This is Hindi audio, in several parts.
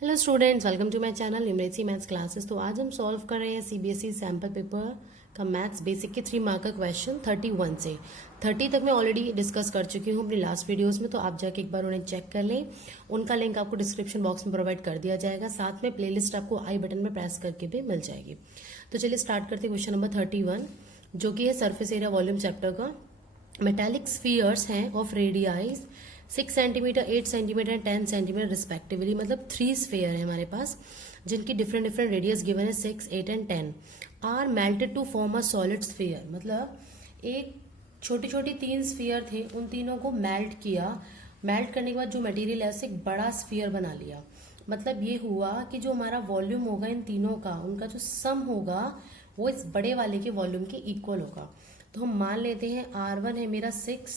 Hello students, welcome to my channel numeracy maths classes. तो आज हम सॉल्व कर रहे हैं सीबीएसई सैम्पल पेपर का मैथ्स बेसिक के 3 मार्क का क्वेश्चन 31 से 30 तक मैं ऑलरेडी डिस्कस कर चुकी हूँ अपनी लास्ट वीडियोस में, तो आप जाके एक बार उन्हें चेक कर लें। उनका लिंक आपको डिस्क्रिप्शन बॉक्स में प्रोवाइड कर दिया जाएगा, साथ में प्लेलिस्ट आपको आई बटन में प्रेस करके भी मिल जाएगी। तो चलिए स्टार्ट करते हैं क्वेश्चन नंबर 31, जो कि है सरफेस एरिया वॉल्यूम चैप्टर का। मेटेलिक स्फीयर्स हैं of radii 6 centimetre, 8 centimetre and 10 centimetre respectively, मतलब 3 स्फीयर है हमारे पास जिनकी डिफरेंट डिफरेंट रेडियस गिवन है 6, 8 and 10 are melted to form a solid sphere. मतलब एक छोटी छोटी 3 स्फीयर थे, उन तीनों को मेल्ट किया। मेल्ट करने के बाद जो मटेरियल है उससे एक बड़ा स्फीयर बना लिया। मतलब ये हुआ कि जो हमारा वॉल्यूम होगा इन तीनों का, उनका जो सम होगा वो इस बड़े वाले के वॉल्यूम के इक्वल होगा। तो हम मान लेते हैं R1 है मेरा 6,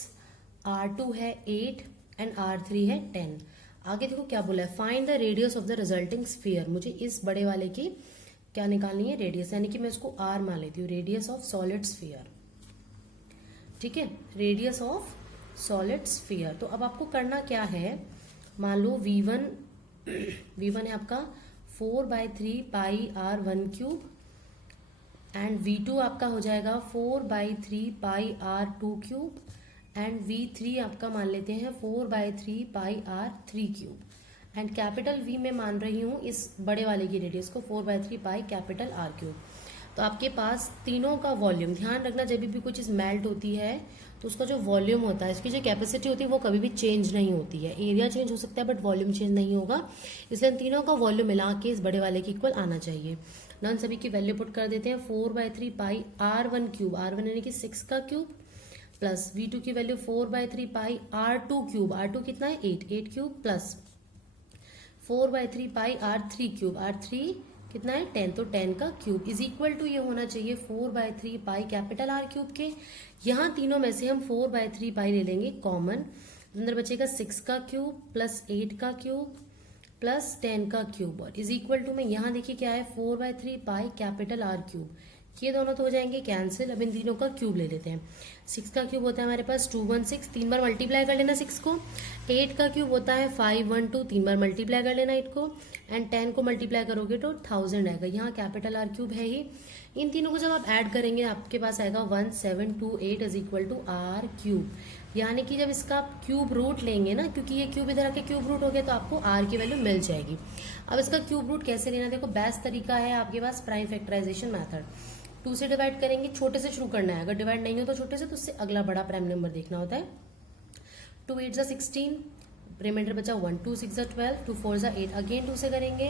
R2 है 8 एंड R3 है 10। आगे देखो क्या बोला है, find the radius of the resulting sphere. मुझे इस बड़े वाले की क्या निकालनी है, रेडियस, यानी कि मैं इसको R मान लेती हूँ, रेडियस ऑफ सॉलिड स्फीयर। ठीक है, रेडियस ऑफ सॉलिड स्फीयर। तो अब आपको करना क्या है, मान लो V1 V1 है आपका 4/3 पाई R1 क्यूब एंड V2 आपका हो जाएगा 4/3 पाई R2 क्यूब एंड V3 आपका मान लेते हैं 4/3 पाई R3 cube and capital V में मान रही हूँ इस बड़े वाले की रेडियस को 4/3 पाई कैपिटल R क्यूब। तो आपके पास तीनों का वॉल्यूम, ध्यान रखना जब भी कोई चीज़ मेल्ट होती है तो उसका जो वॉल्यूम होता है, इसकी जो कैपेसिटी होती है वो कभी भी चेंज नहीं होती है। एरिया चेंज हो सकता है बट वॉल्यूम चेंज नहीं होगा, इसलिए इन तीनों का वॉल्यूम मिला के इस बड़े वाले के इक्वल आना चाहिए। नॉन सभी की वैल्यू पुट कर देते हैं, 4/3 पाई R1 क्यूब, R1 यानी कि 6 का क्यूब, प्लस V2 की वैल्यू 4/3 पाई R2 क्यूब, R2 कितना है 8 क्यूब, प्लस 4/3 पाई R3 क्यूब, R3 कितना है 10, तो 10 का क्यूब इज इक्वल टू ये होना चाहिए 4/3 पाई कैपिटल R क्यूब के। यहाँ तीनों में से हम 4/3 पाई ले लेंगे कॉमन, अंदर बचेगा 6 का क्यूब प्लस 8 का क्यूब प्लस 10 का क्यूब, और इज इक्वल टू में यहाँ देखिए क्या है 4/3 पाई कैपिटल R क्यूब। ये दोनों तो हो जाएंगे कैंसिल। अब इन तीनों का क्यूब ले लेते हैं। 6 का क्यूब होता है हमारे पास 216, 3 बार मल्टीप्लाई कर लेना 6 को। 8 का क्यूब होता है 512, 3 बार मल्टीप्लाई कर लेना 8 को, एंड 10 को मल्टीप्लाई करोगे तो 1000 आएगा। यहाँ कैपिटल R क्यूब है ही। इन तीनों को जब आप ऐड करेंगे आपके पास आएगा 1728 is equal to R cube. यानी कि जब इसका आप क्यूब रूट लेंगे ना, क्योंकि ये क्यूब इधर आके क्यूब रूट हो गया, तो आपको R की वैल्यू मिल जाएगी। अब इसका क्यूब रूट कैसे लेना, देखो बेस्ट तरीका है आपके पास प्राइम फैक्टराइजेशन मेथड। 2 से डिवाइड करेंगे, छोटे से शुरू करना है, अगर डिवाइड नहीं हो तो छोटे से, तो उससे अगला बड़ा प्राइम नंबर देखना होता है। 2 8 16, रिमाइंडर बचा 1, 2 6 12, 2 4 8, अगेन 2 से करेंगे,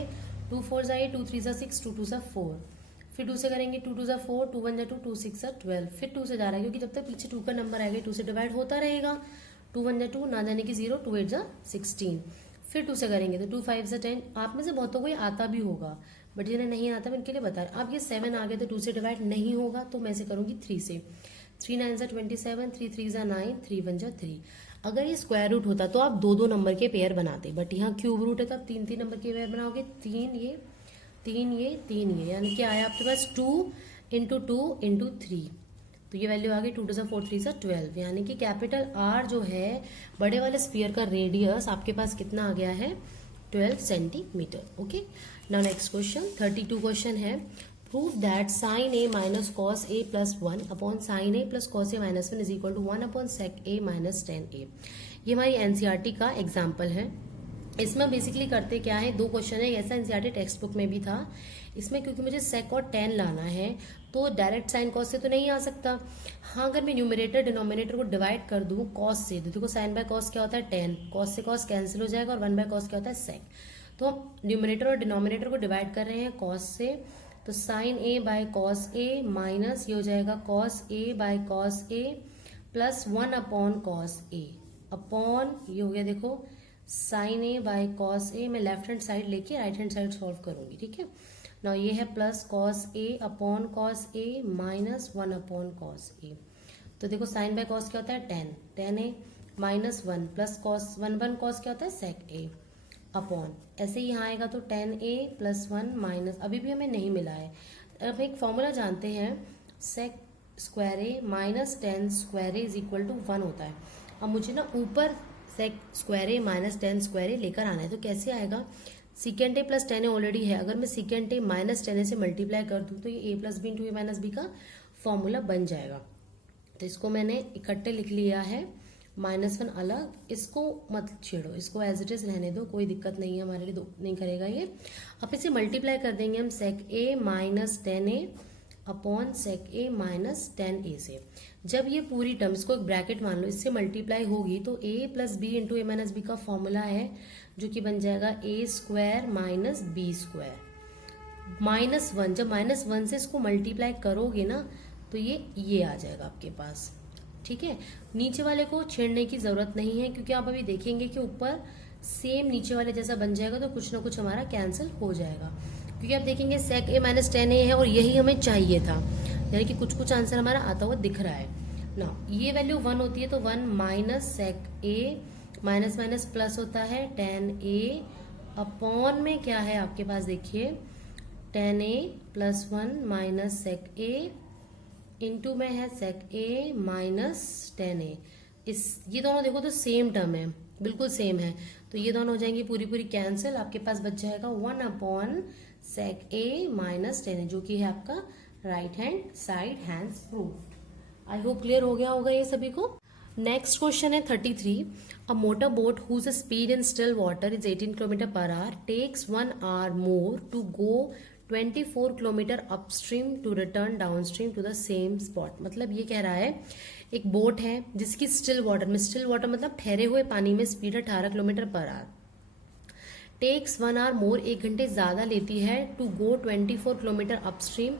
2 4 8, 2 3 6, 2 2 4, फिर 2 से करेंगे, 2 2 4, 2 1 2, 2 6 12, फिर 2 से जा रहा है क्योंकि जब तक पीछे 2 का नंबर आएगा 2 से डिवाइड होता रहेगा। 2 1 2, ना जाने की 0, 2 8 16, फिर 2 से करेंगे तो 2 5 10। आप में से बहुतों को ये आता भी होगा, बट जिन्हें नहीं आता मैं इनके लिए बता रहा। अब ये 7 आ गए तो 2 से डिवाइड नहीं होगा, तो मैं इसे करूंगी 3 से। 3 9 27, 3 3 9, 3 1 3। अगर ये स्क्वायर रूट होता तो आप 2 2 नंबर के पेयर बनाते, बट यहाँ क्यूब रूट है तो आप 3 3 नंबर के पेयर बनाओगे। 3 ये 3 ये 3 ये, यानी कि आया आपके पास 2 इंटू 2 इंटू 3, तो ये वैल्यू आ गई 2 2 4 3 12। यानी कि कैपिटल R जो है बड़े वाले स्फीयर का रेडियस आपके पास कितना आ गया है 12 centimetre. Okay, now next question 32 question है, prove that sine A minus cos A plus 1 upon sine A plus cos A minus 1 is equal to 1 upon sec A minus 10a। ये हमारी एनसीईआरटी का एग्जाम्पल है। इसमें बेसिकली करते क्या है, 2 क्वेश्चन है, ऐसा एनसीईआरटी टेक्स्ट बुक में भी था। इसमें क्योंकि मुझे सेक और टेन लाना है तो डायरेक्ट साइन कॉस से तो नहीं आ सकता। हाँ, अगर मैं न्यूमरेटर डिनोमिनेटर को डिवाइड कर दूं कॉस से, तो देखो साइन बाय कॉस क्या होता है 10, कॉस से कॉस कैंसिल हो जाएगा, और 1 बाय कॉस क्या होता है सेक। तो हम न्यूमरेटर और डिनोमिनेटर को डिवाइड कर रहे हैं कॉस से, तो sine A by cos A minus ये हो जाएगा cos A by cos A plus 1 upon cos A, upon ये हो गया देखो sine A by cos A. मैं लेफ्ट हैंड साइड लेके राइट हैंड साइड सॉल्व करूंगी, ठीक है ना। ये है plus cos A upon cos A minus 1 upon cos A. तो देखो साइन बाय कॉस क्या होता है 10, 10 ए माइनस 1 प्लस कॉस 1 1 कॉस क्या होता है सेक ए, अपॉन ऐसे ही यहाँ आएगा तो 10a प्लस 1 माइनस, अभी भी हमें नहीं मिला है। अब एक फॉर्मूला जानते हैं, sec square A minus 10 square A is equal to 1 होता है। अब मुझे ना ऊपर sec square A minus 10 square A लेकर आना है, तो कैसे आएगा, secant A plus tan A already है, अगर मैं secant A minus tan A से मल्टीप्लाई कर दूं तो ये A plus B into A minus B का फॉर्मूला बन जाएगा। तो इसको मैंने इकट्ठे लिख लिया है, -1 अलग, इसको मत छेड़ो, इसको एज इट इज रहने दो, कोई दिक्कत नहीं है हमारे लिए, नहीं करेगा ये। अब इसे मल्टीप्लाई कर देंगे हम सेक A minus tan A upon sec A minus tan A से। जब ये पूरी टर्म, इसको एक ब्रैकेट मान लो, इससे मल्टीप्लाई होगी तो ए plus B into A minus B का फॉर्मूला है जो कि बन जाएगा ए स्क्वायर माइनस बी स्क्वायर -1। जब -1 से इसको मल्टीप्लाई करोगे ना तो ये आ जाएगा आपके पास, ठीक है। नीचे वाले को छेड़ने की जरूरत नहीं है क्योंकि आप अभी देखेंगे कि ऊपर सेम नीचे वाले जैसा बन जाएगा तो कुछ ना कुछ हमारा कैंसिल हो जाएगा, क्योंकि आप देखेंगे सेक ए माइनस टेन ए है और यही हमें चाहिए था, यानी कि कुछ कुछ आंसर हमारा आता हुआ दिख रहा है ना। ये वैल्यू 1 होती है तो 1 minus sec A, minus minus plus होता है टेन ए, अपॉन में क्या है आपके पास देखिए टेन ए प्लस 1 माइनस सेक ए, इनटू में है सेक ए माइनस टेन ए। इस ये दोनों देखो तो सेम टर्म है, बिल्कुल सेम है, तो ये दोनों हो जाएंगी पूरी पूरी कैंसिल। आपके पास बच जाएगा 1 upon sec A minus tan ए, जो कि है आपका right hand side hands proved. I hope clear हो गया होगा ये सभी को। नेक्स्ट क्वेश्चन है 33। A motor boat whose speed in still water is 18 kilometre per hour takes 1 hour more to go 24 kilometre upstream to return downstream to the same spot. मतलब ये कह रहा है एक बोट है जिसकी स्टिल वाटर में, स्टिल वाटर मतलब ठहरे हुए पानी में speed 18 kilometre per hour, takes 1 hour more, 1 घंटे ज्यादा लेती है, to go 24 kilometre upstream,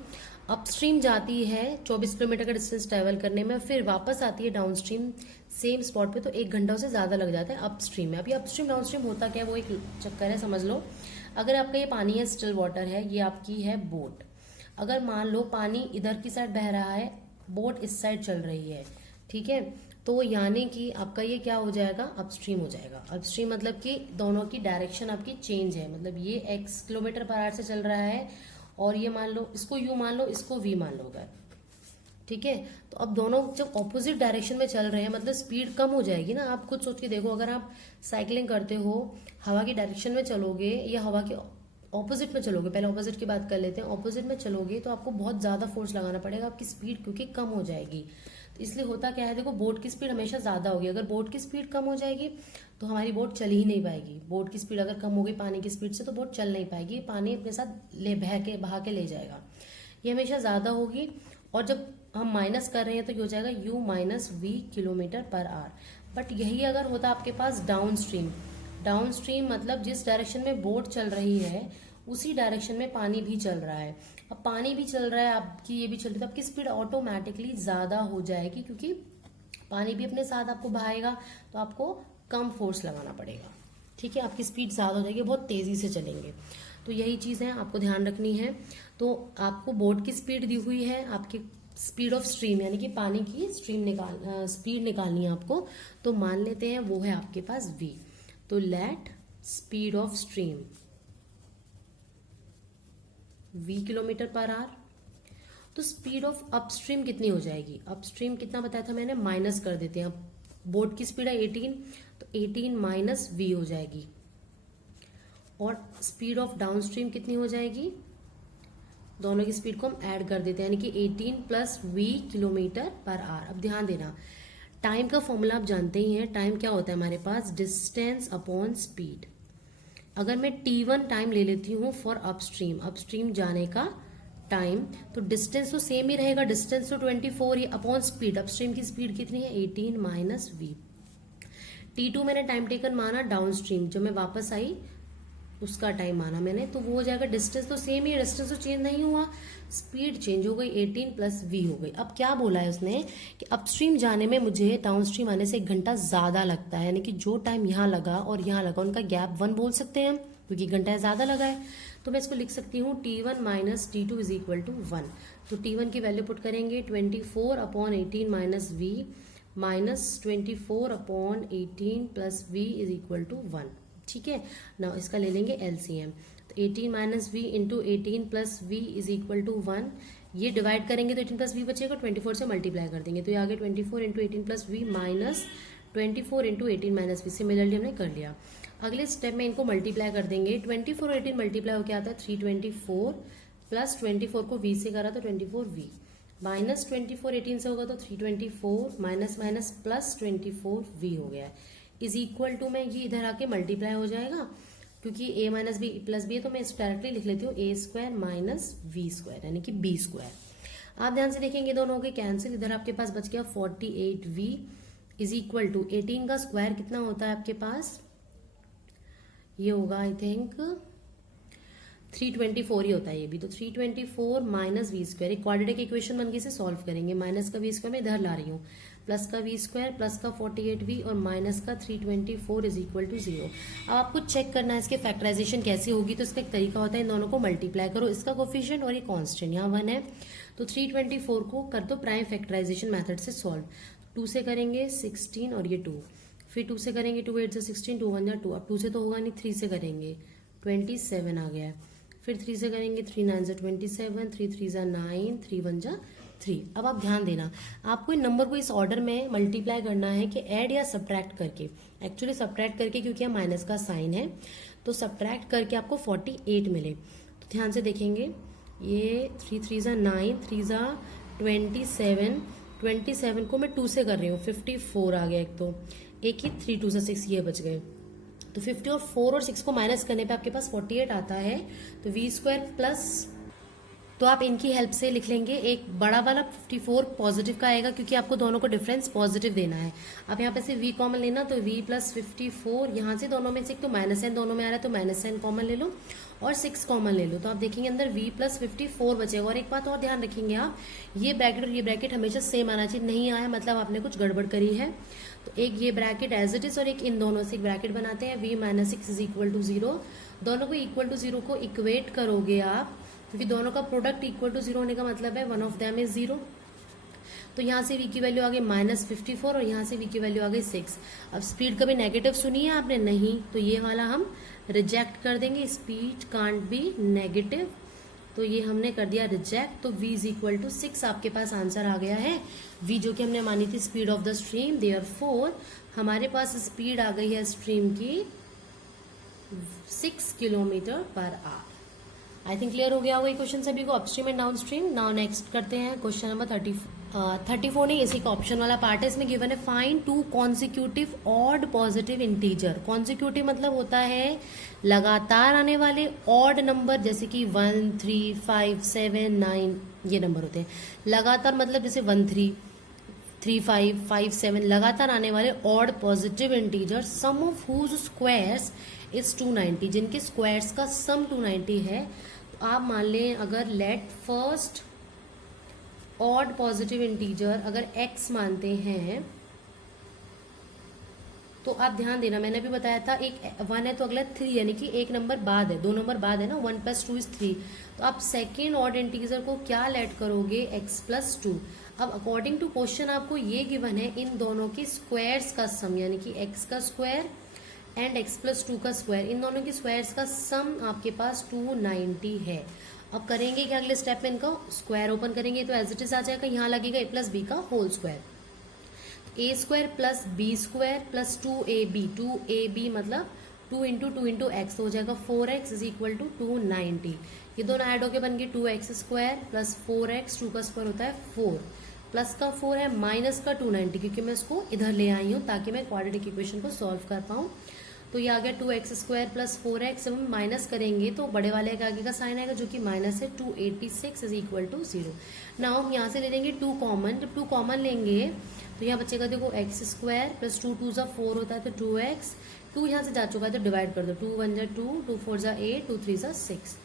upstream जाती है 24 किलोमीटर का डिस्टेंस ट्रेवल करने में, फिर वापस आती है डाउनस्ट्रीम सेम स्पॉट पे, तो 1 घंटा से ज्यादा लग जाता है अपस्ट्रीम में। अभी अपस्ट्रीम डाउनस्ट्रीम होता क्या है वो एक चक्कर है, समझ लो। अगर आपका ये पानी है, स्टिल वाटर है, ये आपकी है बोट, अगर मान लो पानी इधर की साइड बह रहा है, बोट इस साइड चल रही है, ठीक है, तो यानी कि आपका ये क्या हो जाएगा, अपस्ट्रीम हो जाएगा। अपस्ट्रीम मतलब कि दोनों की डायरेक्शन आपकी चेंज है, मतलब ये x किलोमीटर पर आवर से चल रहा है और ये मान लो इसको u मान लो, इसको v मान लो अगर, ठीक है। तो अब दोनों जब ऑपोजिट डायरेक्शन में चल रहे हैं मतलब स्पीड कम हो जाएगी ना। आप खुद सोच के देखो, अगर आप साइकिलिंग करते हो, हवा की डायरेक्शन में चलोगे या हवा के ऑपोजिट में चलोगे, पहले ऑपोजिट की बात कर लेते हैं, ऑपोजिट में चलोगे तो आपको बहुत ज्यादा फोर्स लगाना पड़ेगा, आपकी स्पीड क्योंकि कम हो जाएगी। तो इसलिए होता क्या है, देखो बोट की स्पीड हमेशा ज्यादा होगी, अगर बोट की स्पीड कम हो जाएगी तो हमारी बोट चल ही नहीं पाएगी। बोट की स्पीड अगर कम हो गई पानी की स्पीड से तो बोट चल नहीं पाएगी, पानी अपने साथ बहा के ले जाएगा, ये हमेशा ज्यादा होगी। और जब हम माइनस कर रहे हैं तो ये हो जाएगा u minus V kilometre per hour. But यही अगर होता आपके पास डाउन स्ट्रीम, डाउन स्ट्रीम मतलब जिस डायरेक्शन में बोट चल रही है उसी डायरेक्शन में पानी भी चल रहा है। अब पानी भी चल रहा है, आपकी ये भी चल रही है, तो आपकी स्पीड ऑटोमेटिकली ज्यादा हो जाएगी क्योंकि पानी भी अपने साथ आपको बहाएगा, तो आपको कम फोर्स लगाना पड़ेगा, ठीक है, आपकी स्पीड ज्यादा हो जाएगी, बहुत तेजी से चलेंगे। तो यही चीज है आपको ध्यान रखनी है। तो आपको बोट की स्पीड दी हुई है, आपकी स्पीड ऑफ स्ट्रीम यानी कि पानी की स्पीड निकालनी है आपको, तो मान लेते हैं वो है आपके पास v। तो let speed of stream v kilometre per our, तो स्पीड ऑफ अपस्ट्रीम कितनी हो जाएगी, अपस्ट्रीम कितना बताया था मैंने, माइनस कर देते हैं। बोट की स्पीड है 18, तो 18 माइनस v हो जाएगी, और स्पीड ऑफ डाउनस्ट्रीम कितनी हो जाएगी, दोनों की स्पीड को हम ऐड कर देते हैं यानी कि 18 plus v kilometre per our. अब ध्यान देना, टाइम का फॉर्मूला आप जानते ही हैं, टाइम क्या होता है हमारे पास, डिस्टेंस अपॉन स्पीड। अगर मैं t1 टाइम ले लेती हूँ फॉर अपस्ट्रीम, अपस्ट्रीम जाने का टाइम, तो डिस्टेंस तो सेम ही रहेगा, डिस्टेंस तो 24 ही, अपॉन स्पीड, अपस्ट्रीम की स्पीड कितनी है 18 माइनस v। t2 मैंने टाइम टेकन माना डाउनस्ट्रीम, जब मैं वापस आई उसका टाइम माना मैंने, तो वो हो जाएगा, डिस्टेंस तो सेम ही, डिस्टेंस तो चेंज नहीं हुआ, स्पीड चेंज हो गई, 18 प्लस v हो गई। अब क्या बोला है उसने कि अपस्ट्रीम जाने में मुझे डाउनस्ट्रीम आने से 1 घंटा ज्यादा लगता है, यानी कि जो टाइम यहाँ लगा और यहाँ लगा उनका गैप 1 बोल सकते हैं हम, क्योंकि 1 घंटा ज्यादा लगा है। तो मैं इसको लिख सकती हूँ t1 minus t2 is equal to 1। तो t1 की वैल्यू पुट करेंगे 24 upon 18 minus v minus 24 upon 18 plus v is equal to 1, ठीक है ना। इसका ले लेंगे एलसीएम, तो 18 minus V into 18 plus V is equal to 1, ये डिवाइड करेंगे तो 18 प्लस वी बचेगा, 24 से मल्टीप्लाई कर देंगे तो ये आगे 24 into 18 plus V minus 24 into 18 minus V, similarly हमने कर लिया। अगले स्टेप में इनको मल्टीप्लाई कर देंगे। 24 और 18 मल्टीप्लाई होकर आता है 324 प्लस 24 को v से करा तो 24v माइनस 24 18 से होगा तो 324 माइनस माइनस प्लस 24v हो गया है इज इक्वल टू में ये इधर आके मल्टीप्लाई हो जाएगा क्योंकि a minus B plus B है तो मैं इस डायरेक्टली लिख लेती हूँ a square minus v square यानी कि b स्क्वायर। आप ध्यान से देखेंगे दोनों के कैंसिल, इधर आपके पास बच गया 48v इज इक्वल टू 18 का स्क्वायर कितना होता है आपके पास, ये होगा आई थिंक 324 ही होता है ये भी, तो 324 माइनस वी स्क्वायर, एक क्वाड्रेटिक इक्वेशन बन गई, इसे सॉल्व करेंगे। माइनस का वी स्क्वायर मैं इधर ला रही हूँ, प्लस का वी स्क्वायर प्लस का 48v और माइनस का 324 इज इक्वल टू 0। अब आपको चेक करना है इसके फैक्टराइजेशन कैसे होगी, तो इसका एक तरीका होता है इन दोनों को मल्टीप्लाई करो, इसका कोफिशिएंट और ये कांस्टेंट यहाँ 1 है तो 324 को कर दो प्राइम फैक्टराइजेशन मेथड से सॉल्व। 2 से करेंगे 16 और ये 2, फिर 2 से करेंगे 2 8 से 16, 2 1 2, अब 2 से तो होगा नहीं, 3 से करेंगे 27 आ गया है, फिर 3 से करेंगे 3 9 जा 27, 3 3 जा 9, 3 1 जा 3। अब आप ध्यान देना, आपको इन नंबर को इस ऑर्डर में मल्टीप्लाई करना है कि ऐड या सब्ट्रैक्ट करके, एक्चुअली सब्ट्रैक्ट करके क्योंकि यहाँ माइनस का साइन है तो सब्ट्रैक्ट करके आपको 48 मिले। तो ध्यान से देखेंगे, ये 3 3 जा 9, 3 जा 27, 27 को मैं 2 से कर रही हूँ 54 आ गया, एक तो एक ही 3 2 जा 6 ये बच गए, तो 50 और 4 और 6 को माइनस करने पे आपके पास 48 आता है। तो वी स्क्वायर प्लस, तो आप इनकी हेल्प से लिख लेंगे, एक बड़ा वाला 54 पॉजिटिव का आएगा क्योंकि आपको दोनों को डिफरेंस पॉजिटिव देना है। अब यहाँ पे से v कॉमन लेना तो v प्लस 54, यहाँ से दोनों में से एक तो माइनस साइन दोनों में आ रहा है तो माइनस साइन कॉमन ले लो और 6 कॉमन ले लो, तो आप देखेंगे अंदर v प्लस 54 बचेगा। और एक बात और ध्यान रखेंगे आप, ये ब्रैकेट और ये ब्रैकेट हमेशा सेम आना चाहिए, नहीं आया मतलब आपने कुछ गड़बड़ करी है। तो एक ये ब्रैकेट एज इट इज और एक इन दोनों से एक ब्रैकेट बनाते हैं, v minus 6 is equal to 0। दोनों को इक्वल टू 0 को इक्वेट करोगे आप, क्योंकि दोनों का प्रोडक्ट इक्वल टू 0 होने का मतलब है वन ऑफ देम इज 0। तो यहाँ से v की वैल्यू आ गई माइनस 54 और यहाँ से v की वैल्यू आ गई 6। अब स्पीड कभी नेगेटिव सुनी है आपने, नहीं, तो ये वाला हम रिजेक्ट कर देंगे, स्पीड कांट बी नेगेटिव, तो ये हमने कर दिया रिजेक्ट। तो v इज इक्वल टू 6 आपके पास आंसर आ गया है, v जो कि हमने मानी थी speed of the stream, therefore हमारे पास स्पीड आ गई है स्ट्रीम की 6 kilometre per our. I think clear हो गया होगा ये क्वेश्चन सभी को, upstream and down stream. Now next करते हैं क्वेश्चन नंबर 34 नहीं, इसी का ऑप्शन वाला पार्ट है। इसमें गिवन है find 2 consecutive odd positive integer. Consecutive मतलब होता है लगातार आने वाले ऑड नंबर, जैसे कि 1 3 5 7 9 ये नंबर होते हैं। लगातार मतलब जैसे 1 3 3 5 5 7 लगातार आने वाले odd positive integer, sum of whose squares is 290, जिनके स्क्वायर्स का सम 290 है। तो आप मान लें अगर let first odd positive integer अगर x मानते हैं, तो आप ध्यान देना, मैंने भी बताया था एक 1 है तो अगला 3, यानी कि एक नंबर बाद है, 2 नंबर बाद है ना, 1 + 2 = 3। तो आप सेकेंड ऑड इंटीजर को क्या लेट करोगे, x + 2। अब अकॉर्डिंग टू क्वेश्चन आपको ये गिवन है इन दोनों के स्क्वायर्स का सम, यानी कि x का स्क्वायर एंड x + 2 का स्क्वायर, इन दोनों के स्क्वायर्स का सम आपके पास 290 है। अब करेंगे क्या अगले स्टेप में, इनका स्क्वायर ओपन करेंगे तो एज इट इज आ जाएगा, यहाँ लगेगा a + b का whole square, a square plus b square plus 2ab, 2ab मतलब 2 × 2 × x हो जाएगा 4x इज इक्वल टू 290। ये दोनों ऐड होके बन गए 2x स्क्वायर प्लस 4x, 2 का स्क्वायर होता है 4, प्लस का 4 है माइनस का 290, क्योंकि मैं इसको इधर ले आई हूँ ताकि मैं क्वाड्रेटिक इक्वेशन को सॉल्व कर पाऊँ। तो ये आ गया 2x स्क्वायर प्लस 4x। जब हम माइनस करेंगे तो बड़े वाले के आगे का साइन आएगा जो कि माइनस है, 286 इज इक्वल टू 0। नाउ हम यहाँ से ले लेंगे 2 कॉमन, जब 2 कॉमन लेंगे तो यहाँ बचेगा देखो x स्क्वायर प्लस 2 2 = 4 होता है तो 2x, 2 यहाँ से जा चुका है तो डिवाइड कर दो, 2 1 = 2, 2 4 = 8, 2 3 = 6।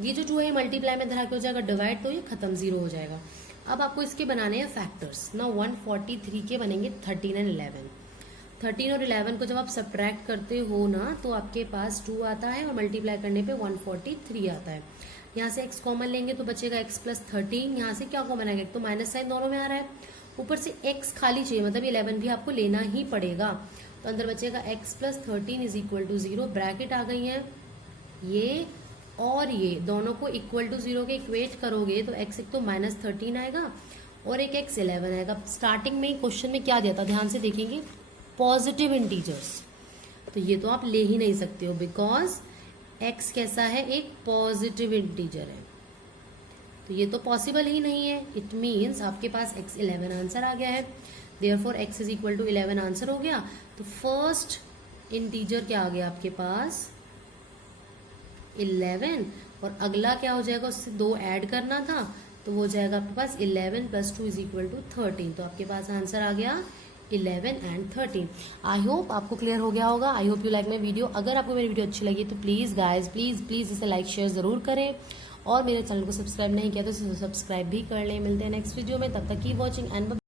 ये जो 2 है मल्टीप्लाई में धरा के हो जाएगा डिवाइड, तो ये खत्म 0 हो जाएगा। अब आपको इसके बनाने हैं फैक्टर्स ना, 143 के बनेंगे 13 और 11। 13 और 11 को जब आप सब्ट्रैक्ट करते हो ना तो आपके पास 2 आता है और मल्टीप्लाई करने पे 143 आता है। यहाँ से x कॉमन लेंगे तो बचेगा x + 13, यहाँ से क्या कॉमन आएगा, एक तो माइनस साइन दोनों में आ रहा है, ऊपर से x खाली चाहिए, मतलब 11 भी आपको लेना ही पड़ेगा। तो अंदर बचेगा x + 13 is equal to 0, bracket आ गई है, ये और ये दोनों को इक्वल टू 0 के इक्वेट करोगे तो x एक तो -13 आएगा और एक x 11 आएगा। स्टार्टिंग में क्वेश्चन में क्या दिया था ध्यान से देखेंगे, पॉजिटिव इंटीजर्स, तो ये तो आप ले ही नहीं सकते हो, बिकॉज x कैसा है, एक पॉजिटिव इंटीजर है, तो ये तो पॉसिबल ही नहीं है। इट मीन्स आपके पास x 11 आंसर आ गया है, therefore x is equal to 11 answer हो गया। तो फर्स्ट इंटीजर क्या आ गया आपके पास, 11, और अगला क्या हो जाएगा, उससे 2 ऐड करना था, तो वो हो जाएगा आपके पास 11 + 2 = 13। तो आपके पास आंसर आ गया 11 and 13। आई होप आपको क्लियर हो गया होगा। I hope you like my video. अगर आपको मेरी वीडियो अच्छी लगी तो प्लीज़ गाइज प्लीज़ इसे लाइक शेयर ज़रूर करें, और मेरे चैनल को सब्सक्राइब नहीं किया तो इसे सब्सक्राइब भी कर लें। मिलते हैं नेक्स्ट वीडियो में, तब तक की वॉचिंग एंड